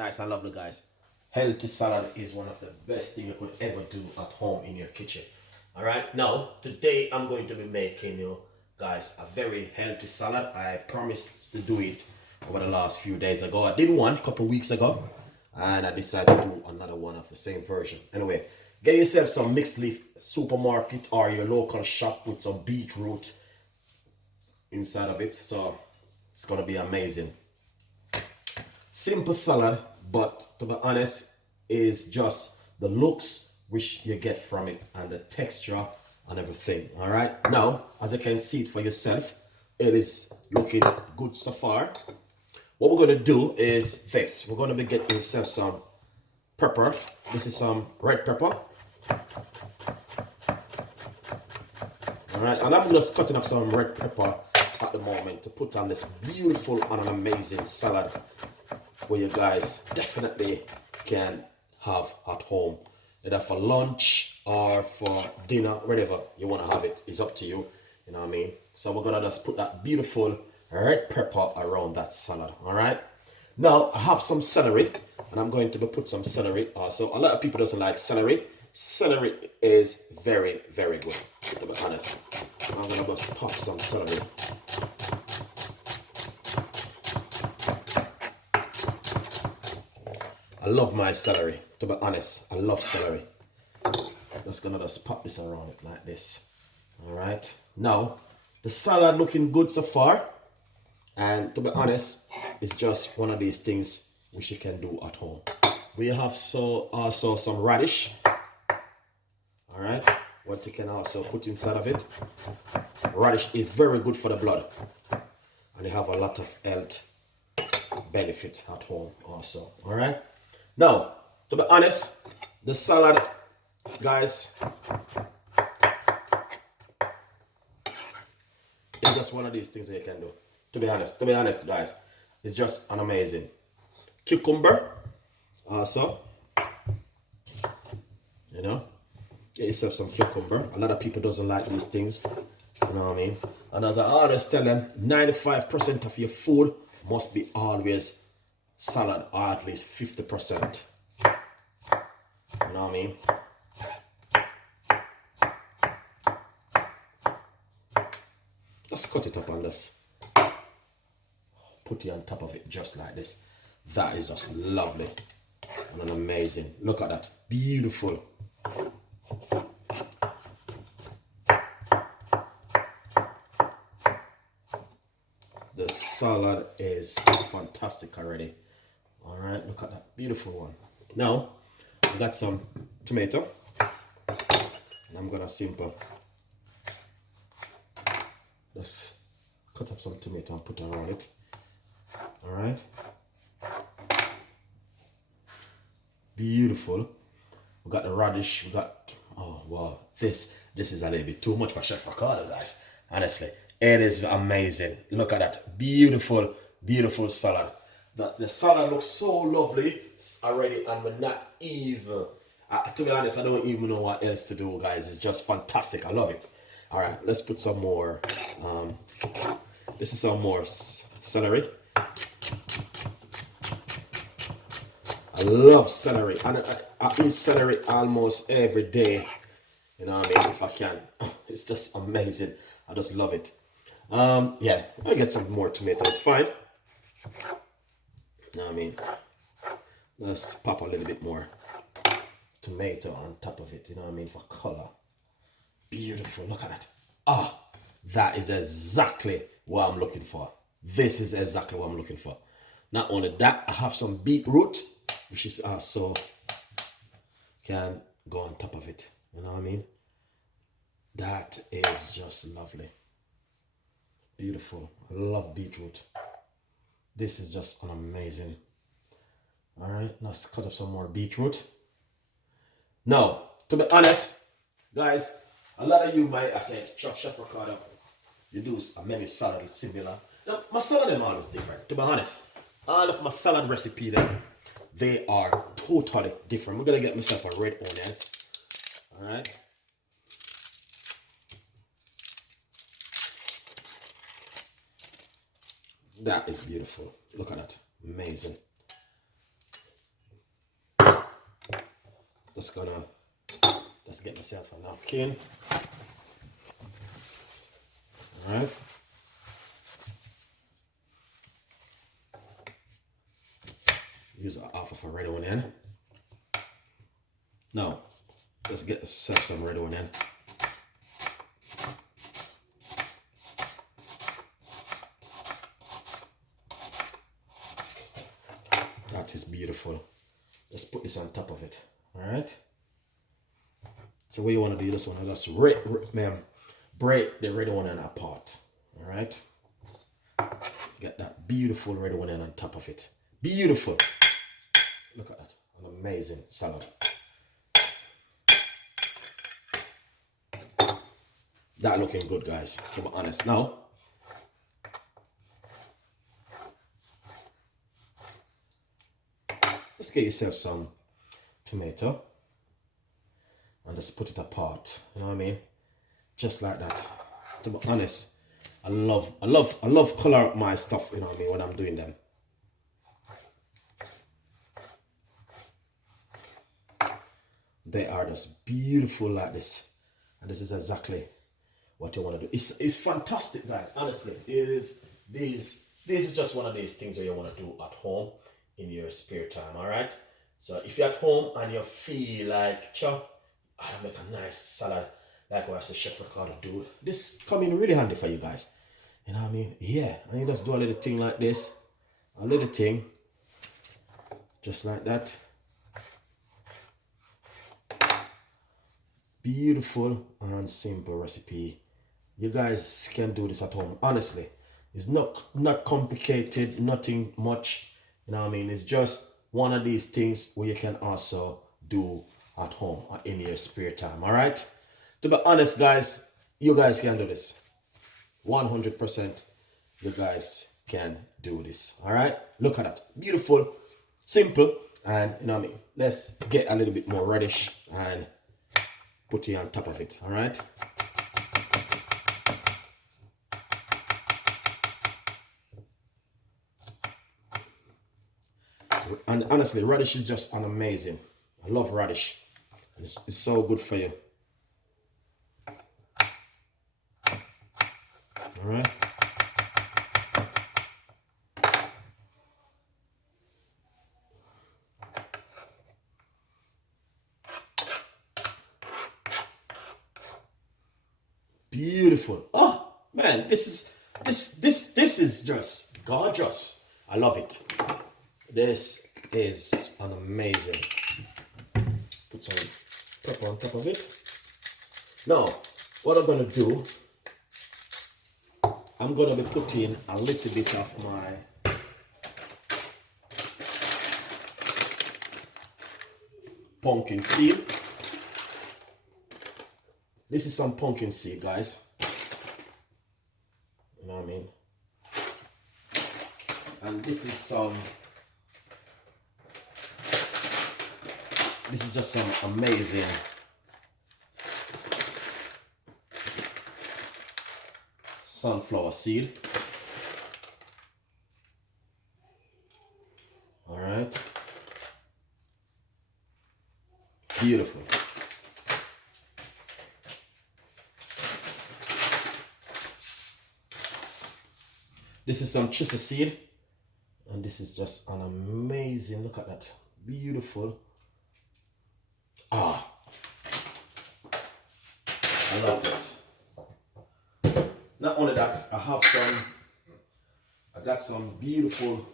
Nice and lovely, guys. Healthy salad is one of the best things you could ever do at home in your kitchen. All right, now today I'm going to be making you guys a very healthy salad. I promised to do it over the last few days ago. I did one a couple weeks ago, and I decided to do another one of the same version. Anyway, get yourself some mixed leaf supermarket or your local shop with some beetroot inside of it. So it's gonna be amazing. Simple salad, but to be honest, is just the looks which you get from it and the texture and everything. All right, now as you can see it for yourself, it is looking good so far. What we're gonna do is this. We're gonna be getting yourself some pepper. This is some red pepper. All right, and I'm just cutting up some red pepper at the moment to put on this beautiful and an amazing salad where you guys definitely can have at home, either for lunch or for dinner, wherever you want to have it. It's up to you, you know what I mean? So we're gonna just put that beautiful red pepper around that salad. All right, now I have some celery, and I'm going to put some celery. So a lot of people doesn't like celery. Celery is very, very good, to be honest. I'm gonna just pop some celery. I love my celery, to be honest. I love celery. Just gonna just pop this around it like this. All right. Now, the salad looking good so far. And to be honest, it's just one of these things which you can do at home. We have also some radish. All right. What you can also put inside of it. Radish is very good for the blood. And you have a lot of health benefit at home also. All right. Now, to be honest, the salad, guys, is just one of these things that you can do. To be honest, guys, it's just an amazing. Cucumber, also, you know, get yourself some cucumber. A lot of people doesn't like these things, you know what I mean? And as I always tell them, 95% of your food must be always salad, or at least 50%. You know what I mean? Let's cut it up and just put it on top of it just like this. That is just lovely and amazing. Look at that. Beautiful. The salad is fantastic already. All right, look at that beautiful one. Now, I got some tomato, and I'm gonna just cut up some tomato and put it around it. All right, beautiful. We got the radish. We got, oh wow, this is a little bit too much for Chef Ricardo, guys. Honestly, it is amazing. Look at that beautiful, beautiful salad. The salad looks so lovely already, and we're not even, to be honest, I don't even know what else to do, guys. It's just fantastic. I love it. All right, let's put some more. This is some more celery. I love celery, and I eat celery almost every day. You know what I mean? If I can, it's just amazing. I just love it. Yeah, I'll get some more tomatoes. Fine. You know what I mean? Let's pop a little bit more tomato on top of it. You know what I mean? For color. Beautiful. Look at that. Ah, that is exactly what I'm looking for. This is exactly what I'm looking for. Not only that, I have some beetroot, which is also can go on top of it. You know what I mean? That is just lovely. Beautiful. I love beetroot. This is just an amazing. All right, let's cut up some more beetroot. Now, to be honest, guys, a lot of you might have said, Chef Ricardo, you do many salads similar. Now, my salad them always different. To be honest, all of my salad recipe they are totally different. I'm gonna get myself a red onion. All right. That is beautiful. Look at that. Amazing. just gonna just get myself a napkin. All right. Use half of a red onion. Now, let's get yourself some red onion. That is beautiful. Let's put this on top of it. All right. So what you want to do, this one, just break the red onion apart. All right. Get that beautiful red onion on top of it. Beautiful. Look at that. An amazing salad. That looking good, guys, to be honest. Now, just get yourself some tomato and just put it apart. You know what I mean? Just like that. To be honest, I love color up my stuff, you know what I mean, when I'm doing them. They are just beautiful like this. And this is exactly what you want to do. It's fantastic, guys. Honestly, it is. This is just one of these things that you want to do at home in your spare time. All right. So if you're at home and you feel like, I don't make a nice salad like what I said Chef Ricardo do, this come in really handy for you guys. You know what I mean? Yeah. And you just do a little thing like this, a little thing, just like that. Beautiful and simple recipe. You guys can do this at home. Honestly, it's not complicated, nothing much. You know what I mean? It's just one of these things where you can also do at home or in your spare time. All right. To be honest, guys, you guys can do this. 100%. You guys can do this. All right. Look at that. Beautiful, simple, and you know what I mean. Let's get a little bit more radish and put it on top of it. All right. And honestly, radish is just an amazing. I love radish. It's so good for you. All right. Beautiful. Oh man, this is just gorgeous. I love it. This is an amazing. Put some pepper on top of it. Now, what I'm gonna do, I'm gonna be putting a little bit of my pumpkin seed. This is some pumpkin seed, guys. You know what I mean? And this is just some amazing sunflower seed. All right. Beautiful. This is some chisa seed, and this is just an amazing, look at that, beautiful. Ah, I love this. Not only that, I got some beautiful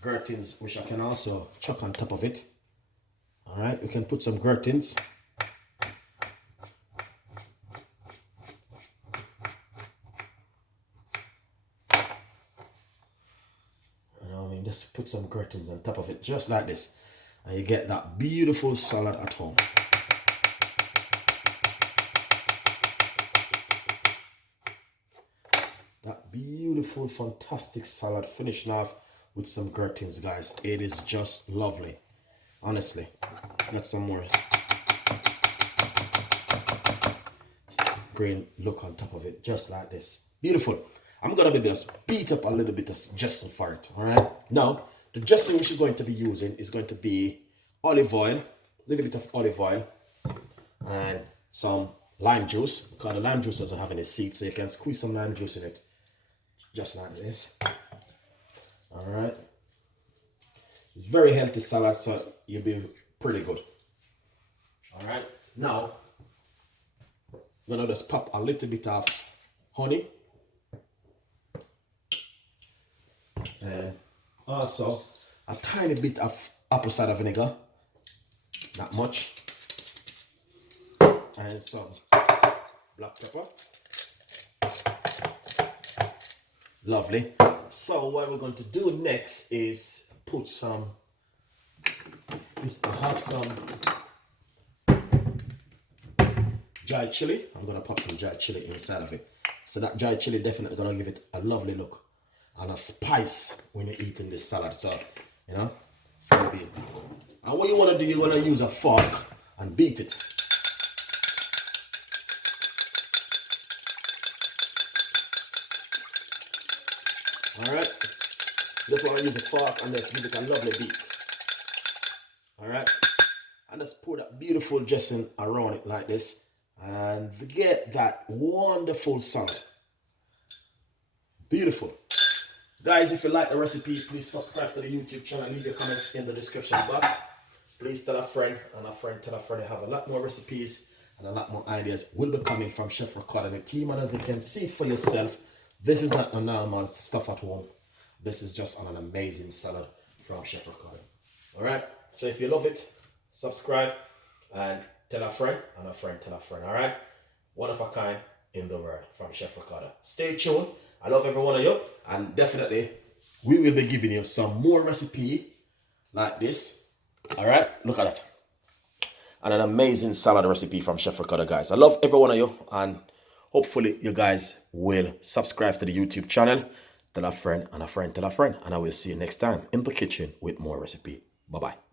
gherkins, which I can also chuck on top of it. All right, we can put some gherkins. Just put some gherkins on top of it, just like this, and you get that beautiful salad at home. That beautiful, fantastic salad finishing off with some gherkins, guys. It is just lovely. Honestly, got some more green look on top of it, just like this. Beautiful. I'm gonna be just beat up a little bit of dressing for it. All right. Now, the dressing which you're going to be using is going to be olive oil, little bit of olive oil, and some lime juice, because the lime juice doesn't have any seeds, so you can squeeze some lime juice in it, just like this. All right. It's very healthy salad, so you'll be pretty good. All right. Now, I'm gonna just pop a little bit of honey, and also a tiny bit of apple cider vinegar, not much, and some black pepper. Lovely. So what we're going to do next is put some, I have some dried chili. I'm going to pop some dried chili inside of it. So that dried chili definitely going to give it a lovely look and a spice when you're eating this salad. So, you know, it's going to be. And what you want to do, you're going to use a fork and beat it. Alright, just want to use a fork and just give it a lovely beat. Alright, and just pour that beautiful dressing around it like this and get that wonderful salad. Beautiful. Guys, if you like the recipe, please subscribe to the YouTube channel. Leave your comments in the description box. Please tell a friend, and a friend tell a friend. I have a lot more recipes and a lot more ideas will be coming from Chef Ricardo and the team. And as you can see for yourself, this is not a normal stuff at home. This is just an amazing salad from Chef Ricardo. Alright, so if you love it, subscribe and tell a friend, and a friend tell a friend. Alright, one of a kind in the world from Chef Ricardo. Stay tuned. I love every one of you, and definitely we will be giving you some more recipe like this. Alright, look at that. And an amazing salad recipe from Chef Ricardo, guys. I love every one of you, and hopefully you guys will subscribe to the YouTube channel, tell a friend, and a friend tell a friend, and I will see you next time in the kitchen with more recipe. Bye-bye.